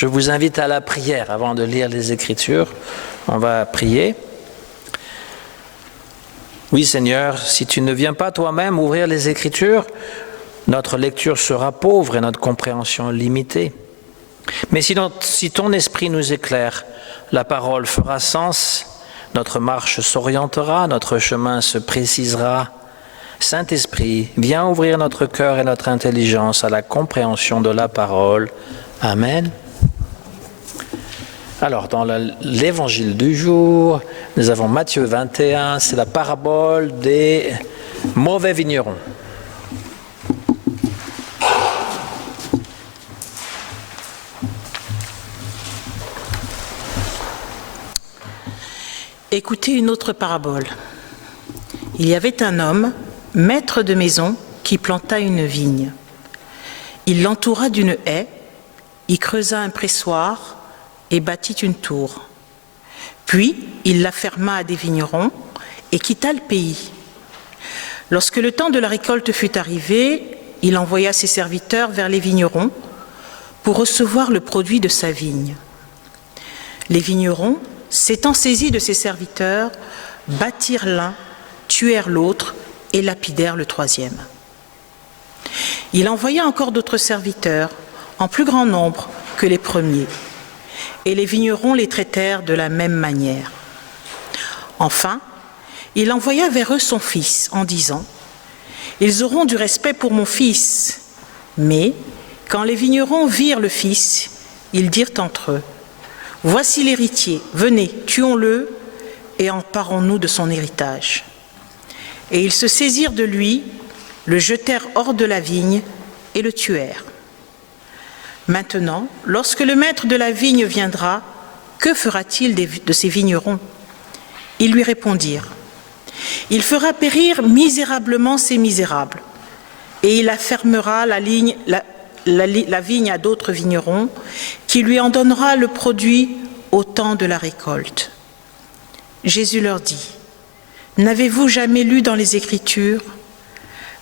Je vous invite à la prière avant de lire les Écritures. On va prier. Oui Seigneur, si tu ne viens pas toi-même ouvrir les Écritures, notre lecture sera pauvre et notre compréhension limitée. Mais si ton esprit nous éclaire, la parole fera sens, notre marche s'orientera, notre chemin se précisera. Saint-Esprit, viens ouvrir notre cœur et notre intelligence à la compréhension de la parole. Amen. Alors, dans l'évangile du jour, nous avons Matthieu 21, c'est la parabole des mauvais vignerons. Écoutez une autre parabole. Il y avait un homme, maître de maison, qui planta une vigne. Il l'entoura d'une haie, y creusa un pressoir et bâtit une tour. Puis il la ferma à des vignerons et quitta le pays. Lorsque le temps de la récolte fut arrivé, il envoya ses serviteurs vers les vignerons pour recevoir le produit de sa vigne. Les vignerons, s'étant saisis de ses serviteurs, battirent l'un, tuèrent l'autre et lapidèrent le troisième. Il envoya encore d'autres serviteurs, en plus grand nombre que les premiers, et les vignerons les traitèrent de la même manière. Enfin, il envoya vers eux son fils, en disant « Ils auront du respect pour mon fils. » Mais, quand les vignerons virent le fils, ils dirent entre eux « Voici l'héritier, venez, tuons-le, et emparons-nous de son héritage. » Et ils se saisirent de lui, le jetèrent hors de la vigne et le tuèrent. Maintenant, lorsque le maître de la vigne viendra, que fera-t-il de ces vignerons ? Ils lui répondirent, « Il fera périr misérablement ces misérables, et il affermera la vigne à d'autres vignerons, qui lui en donnera le produit au temps de la récolte. » Jésus leur dit, « N'avez-vous jamais lu dans les Écritures,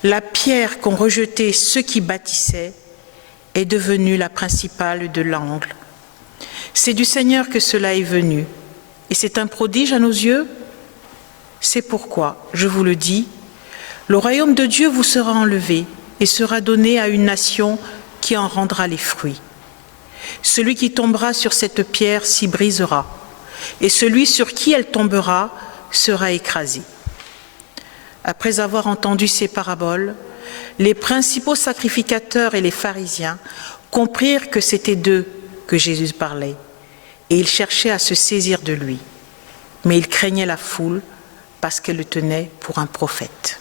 la pierre qu'ont rejetée ceux qui bâtissaient est devenue la principale de l'angle. C'est du Seigneur que cela est venu, et c'est un prodige à nos yeux. C'est pourquoi, je vous le dis, le royaume de Dieu vous sera enlevé et sera donné à une nation qui en rendra les fruits. Celui qui tombera sur cette pierre s'y brisera, et celui sur qui elle tombera sera écrasé. » Après avoir entendu ces paraboles, les principaux sacrificateurs et les pharisiens comprirent que c'était d'eux que Jésus parlait, et ils cherchaient à se saisir de lui. Mais ils craignaient la foule parce qu'elle le tenait pour un prophète.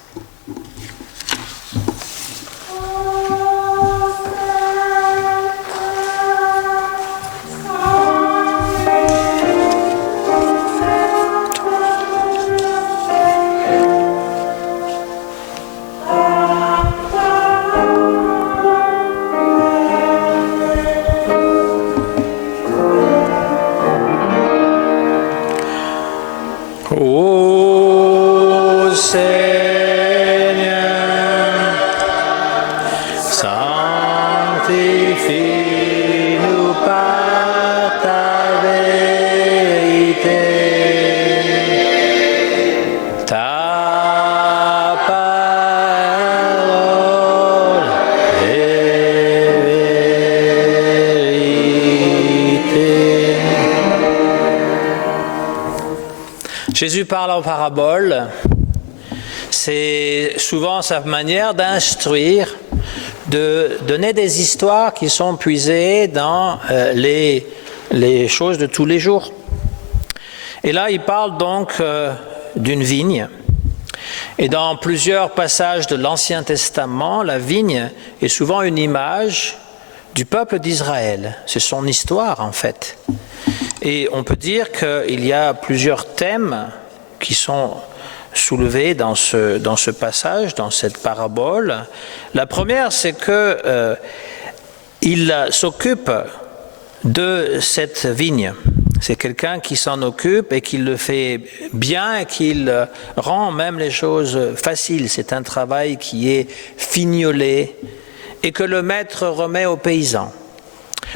Ô Seigneur, sanctifie-nous par ta vérité. Ta parole est vérité. Jésus parle en parabole, c'est souvent sa manière d'instruire, de donner des histoires qui sont puisées dans les choses de tous les jours. Et là, il parle donc d'une vigne. Et dans plusieurs passages de l'Ancien Testament, la vigne est souvent une image du peuple d'Israël. C'est son histoire, en fait. Et on peut dire qu'il y a plusieurs thèmes qui sont soulevés dans ce passage, dans cette parabole. La première, c'est qu'il s'occupe de cette vigne. C'est quelqu'un qui s'en occupe et qui le fait bien et qui rend même les choses faciles. C'est un travail qui est fignolé et que le maître remet aux paysans.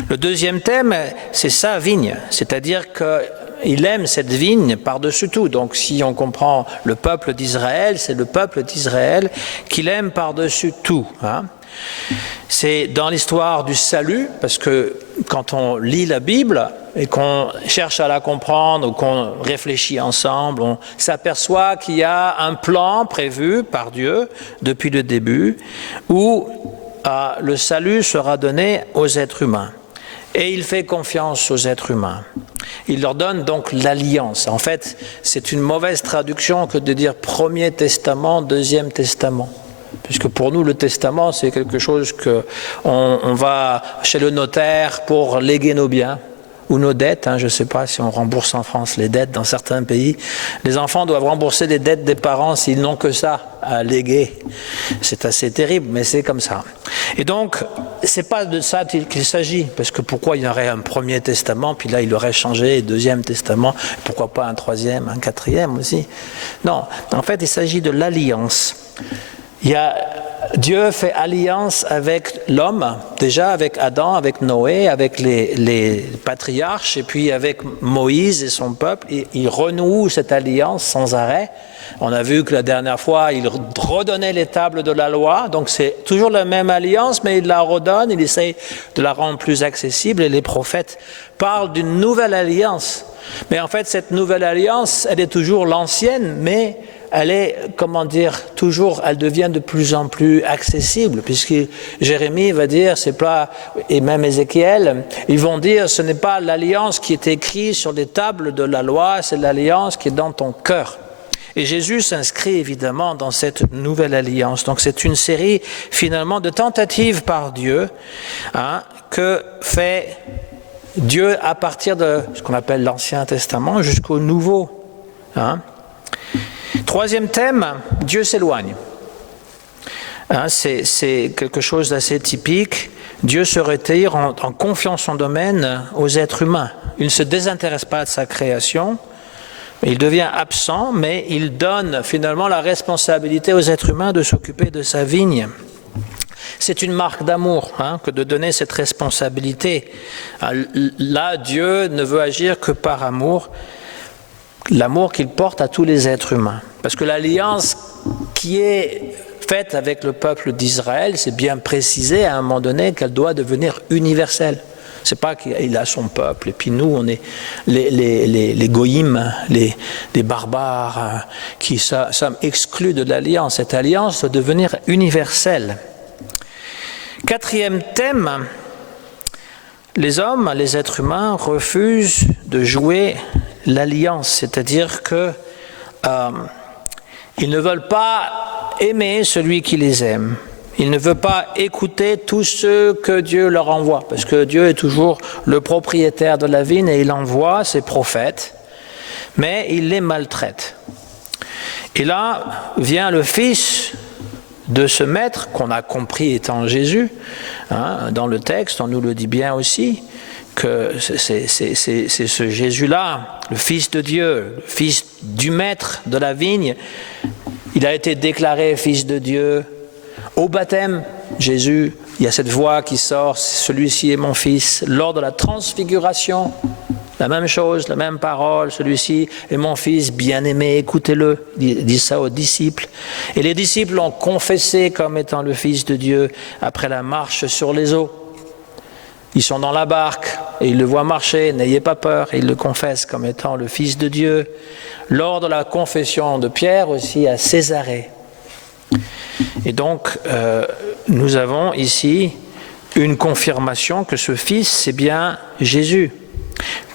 Le deuxième thème, c'est sa vigne, c'est-à-dire qu'il aime cette vigne par-dessus tout. Donc si on comprend le peuple d'Israël, c'est le peuple d'Israël qu'il aime par-dessus tout. C'est dans l'histoire du salut, parce que quand on lit la Bible et qu'on cherche à la comprendre ou qu'on réfléchit ensemble, on s'aperçoit qu'il y a un plan prévu par Dieu depuis le début où le salut sera donné aux êtres humains. Et il fait confiance aux êtres humains. Il leur donne donc l'alliance. En fait, c'est une mauvaise traduction que de dire Premier Testament, Deuxième Testament. Puisque pour nous, le testament, c'est quelque chose qu'on va chez le notaire pour léguer nos biens ou nos dettes. Je ne sais pas si on rembourse en France les dettes dans certains pays. Les enfants doivent rembourser les dettes des parents s'ils n'ont que ça à léguer. C'est assez terrible, mais c'est comme ça. Et donc, ce n'est pas de ça qu'il s'agit. Parce que pourquoi il y aurait un premier testament, puis là, il aurait changé, deuxième testament, pourquoi pas un troisième, un quatrième aussi? Non, en fait, il s'agit de l'alliance. Dieu fait alliance avec l'homme, déjà avec Adam, avec Noé, avec les patriarches, et puis avec Moïse et son peuple. Et il renoue cette alliance sans arrêt. On a vu que la dernière fois, il redonnait les tables de la loi, donc c'est toujours la même alliance, mais il la redonne, il essaye de la rendre plus accessible, et les prophètes parlent d'une nouvelle alliance. Mais en fait, cette nouvelle alliance, elle est toujours l'ancienne, mais elle est, elle devient de plus en plus accessible, puisque Jérémie va dire, et même Ézéchiel, ils vont dire, ce n'est pas l'alliance qui est écrite sur les tables de la loi, c'est l'alliance qui est dans ton cœur. Et Jésus s'inscrit évidemment dans cette nouvelle alliance. Donc c'est une série finalement de tentatives par Dieu que fait Dieu à partir de ce qu'on appelle l'Ancien Testament jusqu'au Nouveau. Troisième thème, Dieu s'éloigne. C'est quelque chose d'assez typique. Dieu se retire en confiant son domaine aux êtres humains. Il ne se désintéresse pas de sa création, il devient absent, mais il donne finalement la responsabilité aux êtres humains de s'occuper de sa vigne. C'est une marque d'amour que de donner cette responsabilité. Là, Dieu ne veut agir que par amour, l'amour qu'il porte à tous les êtres humains. Parce que l'alliance qui est faite avec le peuple d'Israël, c'est bien précisé à un moment donné qu'elle doit devenir universelle. C'est pas qu'il a son peuple et puis nous on est les goïms, les barbares qui sommes exclus de l'alliance. Cette alliance doit devenir universelle. Quatrième thème, les hommes, les êtres humains refusent de jouer l'alliance, c'est-à-dire que ils ne veulent pas aimer celui qui les aime. Ils ne veulent pas écouter tous ceux que Dieu leur envoie, parce que Dieu est toujours le propriétaire de la vigne et il envoie ses prophètes, mais il les maltraite. Et là vient le fils de ce maître, qu'on a compris étant Jésus, dans le texte, on nous le dit bien aussi, que c'est ce Jésus-là, le Fils de Dieu, le Fils du maître de la vigne. Il a été déclaré Fils de Dieu. Au baptême, Jésus, il y a cette voix qui sort, celui-ci est mon Fils. Lors de la transfiguration, la même chose, la même parole, celui-ci est mon Fils bien-aimé, écoutez-le, il dit ça aux disciples. Et les disciples l'ont confessé comme étant le Fils de Dieu après la marche sur les eaux. Ils sont dans la barque et ils le voient marcher, n'ayez pas peur, et ils le confessent comme étant le Fils de Dieu. Lors de la confession de Pierre aussi à Césarée. Et donc, nous avons ici une confirmation que ce Fils, c'est bien Jésus.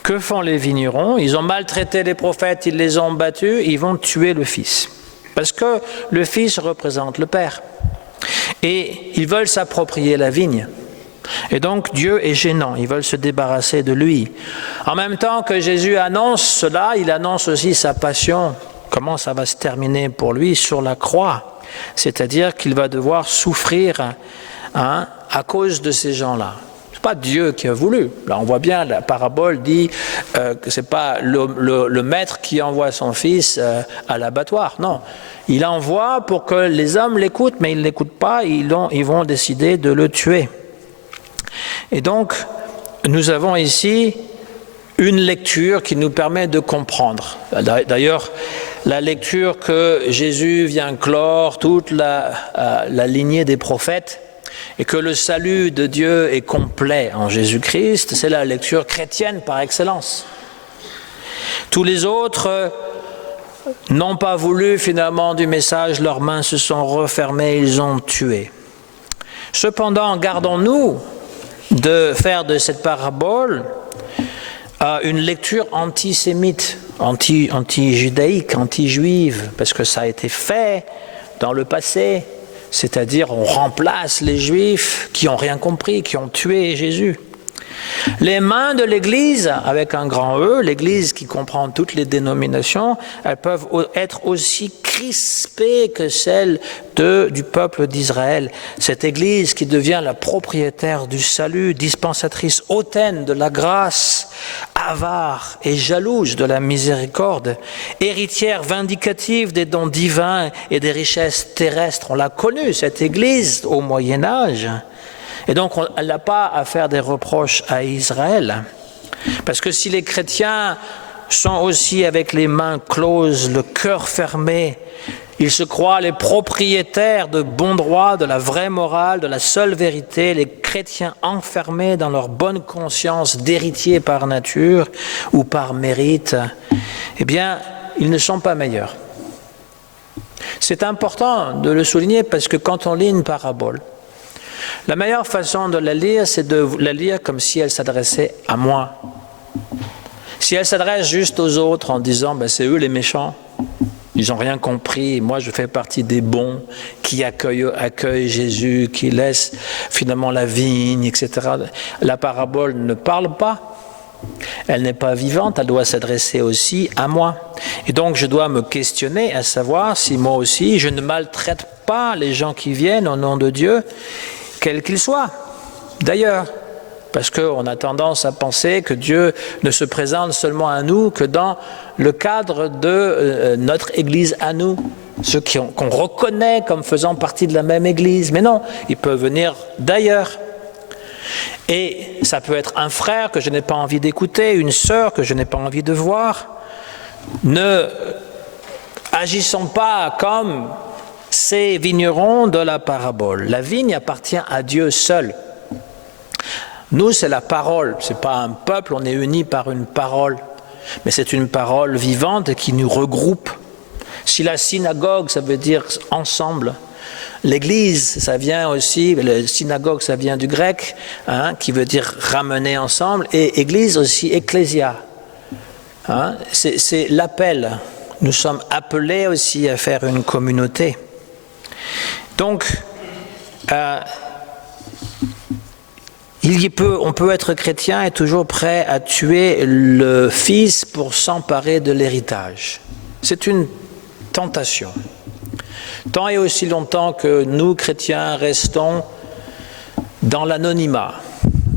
Que font les vignerons? Ils ont maltraité les prophètes, ils les ont battus, ils vont tuer le Fils. Parce que le Fils représente le Père. Et ils veulent s'approprier la vigne. Et donc Dieu est gênant, ils veulent se débarrasser de lui. En même temps que Jésus annonce cela, il annonce aussi sa passion, comment ça va se terminer pour lui sur la croix. C'est-à-dire qu'il va devoir souffrir à cause de ces gens-là. Ce n'est pas Dieu qui a voulu. Là, on voit bien, la parabole dit que ce n'est pas le maître qui envoie son fils à l'abattoir. Non, il envoie pour que les hommes l'écoutent, mais ils ne l'écoutent pas, ils vont décider de le tuer. Et donc, nous avons ici une lecture qui nous permet de comprendre. D'ailleurs, la lecture que Jésus vient clore toute la lignée des prophètes et que le salut de Dieu est complet en Jésus-Christ, c'est la lecture chrétienne par excellence. Tous les autres n'ont pas voulu finalement du message, leurs mains se sont refermées, ils ont tué. Cependant, gardons-nous de faire de cette parabole une lecture antisémite, anti-judaïque, anti-juive, parce que ça a été fait dans le passé, c'est-à-dire on remplace les Juifs qui n'ont rien compris, qui ont tué Jésus. Les mains de l'Église, avec un grand E, l'Église qui comprend toutes les dénominations, elles peuvent être aussi crispées que celles du peuple d'Israël. Cette Église qui devient la propriétaire du salut, dispensatrice hautaine de la grâce, avare et jalouse de la miséricorde, héritière vindicative des dons divins et des richesses terrestres. On l'a connue, cette Église, au Moyen-Âge. Et donc, elle n'a pas à faire des reproches à Israël. Parce que si les chrétiens sont aussi avec les mains closes, le cœur fermé, ils se croient les propriétaires de bons droits, de la vraie morale, de la seule vérité, les chrétiens enfermés dans leur bonne conscience d'héritiers par nature ou par mérite, eh bien, ils ne sont pas meilleurs. C'est important de le souligner parce que quand on lit une parabole, la meilleure façon de la lire, c'est de la lire comme si elle s'adressait à moi. Si elle s'adresse juste aux autres en disant « c'est eux les méchants, ils n'ont rien compris, moi je fais partie des bons qui accueillent Jésus, qui laissent finalement la vigne, etc. » La parabole ne parle pas, elle n'est pas vivante, elle doit s'adresser aussi à moi. Et donc je dois me questionner à savoir si moi aussi je ne maltraite pas les gens qui viennent au nom de Dieu, quel qu'il soit, d'ailleurs, parce qu'on a tendance à penser que Dieu ne se présente seulement à nous que dans le cadre de notre Église à nous, ceux qu'on reconnaît comme faisant partie de la même Église. Mais non, il peut venir d'ailleurs. Et ça peut être un frère que je n'ai pas envie d'écouter, une sœur que je n'ai pas envie de voir. Ne agissons pas comme ces vignerons de la parabole. La vigne appartient à Dieu seul. Nous, c'est la parole. Ce n'est pas un peuple, on est unis par une parole. Mais c'est une parole vivante qui nous regroupe. Si la synagogue, ça veut dire ensemble. L'église, ça vient aussi, la synagogue, ça vient du grec, qui veut dire ramener ensemble. Et église aussi, ecclésia. C'est l'appel. Nous sommes appelés aussi à faire une communauté. Donc, on peut être chrétien et toujours prêt à tuer le fils pour s'emparer de l'héritage. C'est une tentation. Tant et aussi longtemps que nous, chrétiens, restons dans l'anonymat,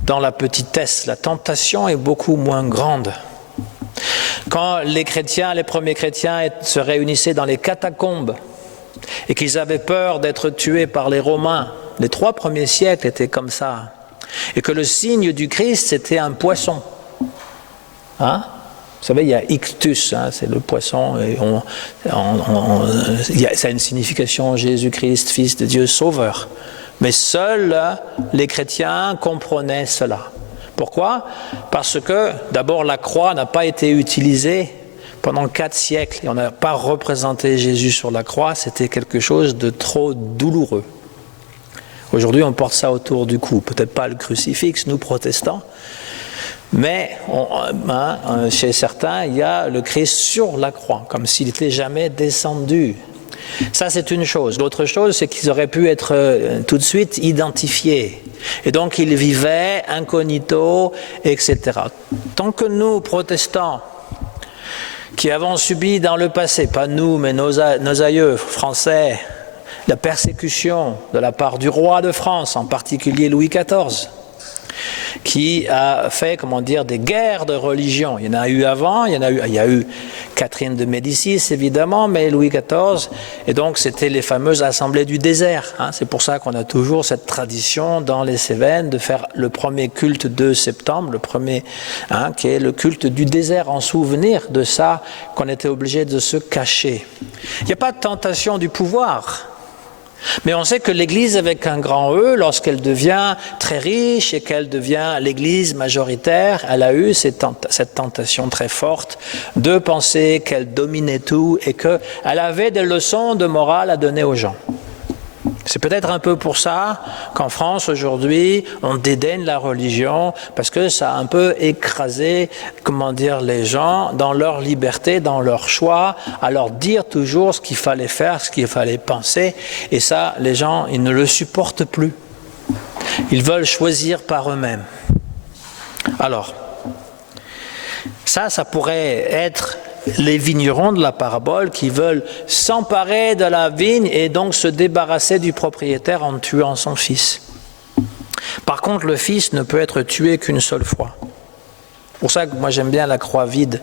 dans la petitesse, la tentation est beaucoup moins grande. Quand les premiers chrétiens se réunissaient dans les catacombes, et qu'ils avaient peur d'être tués par les Romains. Les 3 premiers siècles étaient comme ça. Et que le signe du Christ, c'était un poisson. Vous savez, il y a ictus, c'est le poisson. Et ça a une signification Jésus-Christ, Fils de Dieu, Sauveur. Mais seuls les chrétiens comprenaient cela. Pourquoi ? Parce que, d'abord, la croix n'a pas été utilisée pendant 4 siècles, et on n'a pas représenté Jésus sur la croix, c'était quelque chose de trop douloureux. Aujourd'hui, on porte ça autour du cou, peut-être pas le crucifix, nous protestants, mais chez certains, il y a le Christ sur la croix, comme s'il n'était jamais descendu. Ça, c'est une chose. L'autre chose, c'est qu'ils auraient pu être tout de suite identifiés. Et donc, ils vivaient incognito, etc. Tant que nous, protestants, qui avons subi dans le passé, pas nous, mais nos aïeux français, la persécution de la part du roi de France, en particulier Louis XIV, qui a fait, des guerres de religion. Il y en a eu avant, il y a eu Catherine de Médicis, évidemment, mais Louis XIV, et donc c'était les fameuses assemblées du désert. C'est pour ça qu'on a toujours cette tradition dans les Cévennes de faire le premier culte de septembre, le premier, qui est le culte du désert, en souvenir de ça, qu'on était obligé de se cacher. Il n'y a pas de tentation du pouvoir. Mais on sait que l'Église avec un grand E, lorsqu'elle devient très riche et qu'elle devient l'Église majoritaire, elle a eu cette tentation très forte de penser qu'elle dominait tout et qu'elle avait des leçons de morale à donner aux gens. C'est peut-être un peu pour ça qu'en France aujourd'hui, on dédaigne la religion parce que ça a un peu écrasé, les gens dans leur liberté, dans leur choix, à leur dire toujours ce qu'il fallait faire, ce qu'il fallait penser. Et ça, les gens, ils ne le supportent plus. Ils veulent choisir par eux-mêmes. Alors, ça pourrait être les vignerons de la parabole qui veulent s'emparer de la vigne et donc se débarrasser du propriétaire en tuant son fils. Par contre, le fils ne peut être tué qu'une seule fois. Pour ça que moi j'aime bien la croix vide.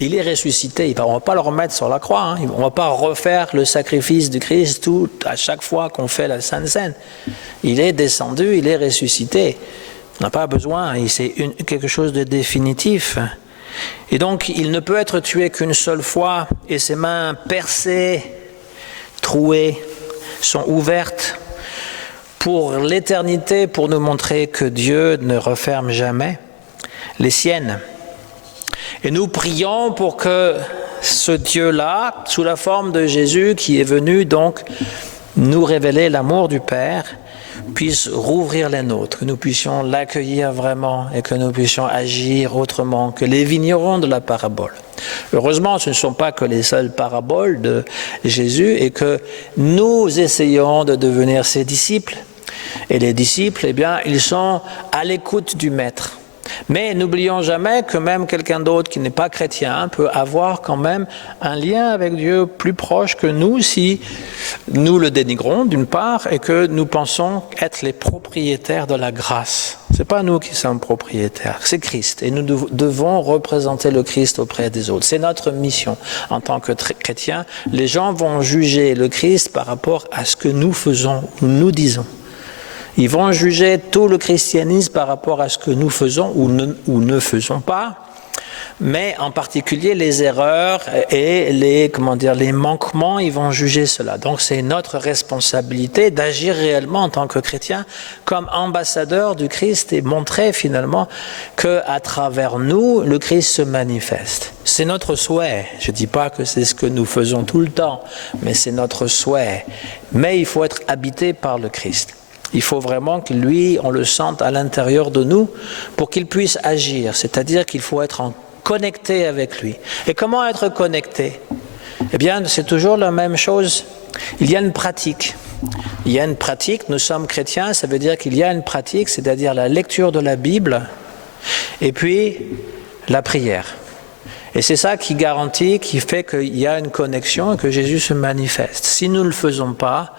Il est ressuscité, on ne va pas le remettre sur la croix, on ne va pas refaire le sacrifice du Christ à chaque fois qu'on fait la Sainte Seine. Il est descendu, il est ressuscité. On n'a pas besoin, c'est quelque chose de définitif. Et donc, il ne peut être tué qu'une seule fois, et ses mains percées, trouées, sont ouvertes pour l'éternité, pour nous montrer que Dieu ne referme jamais les siennes. Et nous prions pour que ce Dieu-là, sous la forme de Jésus, qui est venu donc nous révéler l'amour du Père, puisse rouvrir les nôtres, que nous puissions l'accueillir vraiment et que nous puissions agir autrement que les vignerons de la parabole. Heureusement, ce ne sont pas que les seules paraboles de Jésus et que nous essayons de devenir ses disciples. Et les disciples, ils sont à l'écoute du Maître. Mais n'oublions jamais que même quelqu'un d'autre qui n'est pas chrétien peut avoir quand même un lien avec Dieu plus proche que nous si nous le dénigrons d'une part et que nous pensons être les propriétaires de la grâce. Ce n'est pas nous qui sommes propriétaires, c'est Christ et nous devons représenter le Christ auprès des autres. C'est notre mission en tant que chrétiens. Les gens vont juger le Christ par rapport à ce que nous faisons ou nous disons. Ils vont juger tout le christianisme par rapport à ce que nous faisons ou ne faisons pas, mais en particulier les erreurs et les manquements, ils vont juger cela. Donc c'est notre responsabilité d'agir réellement en tant que chrétiens comme ambassadeurs du Christ et montrer finalement qu'à travers nous, le Christ se manifeste. C'est notre souhait. Je ne dis pas que c'est ce que nous faisons tout le temps, mais c'est notre souhait. Mais il faut être habité par le Christ. Il faut vraiment que lui, on le sente à l'intérieur de nous pour qu'il puisse agir. C'est-à-dire qu'il faut être connecté avec lui. Et comment être connecté ? C'est toujours la même chose. Il y a une pratique. Il y a une pratique, nous sommes chrétiens, ça veut dire qu'il y a une pratique, c'est-à-dire la lecture de la Bible et puis la prière. Et c'est ça qui garantit, qui fait qu'il y a une connexion et que Jésus se manifeste. Si nous ne le faisons pas,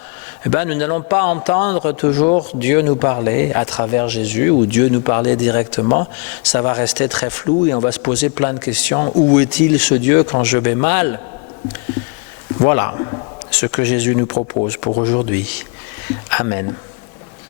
nous n'allons pas entendre toujours Dieu nous parler à travers Jésus ou Dieu nous parler directement. Ça va rester très flou et on va se poser plein de questions. Où est-il ce Dieu quand je vais mal ? Voilà ce que Jésus nous propose pour aujourd'hui. Amen.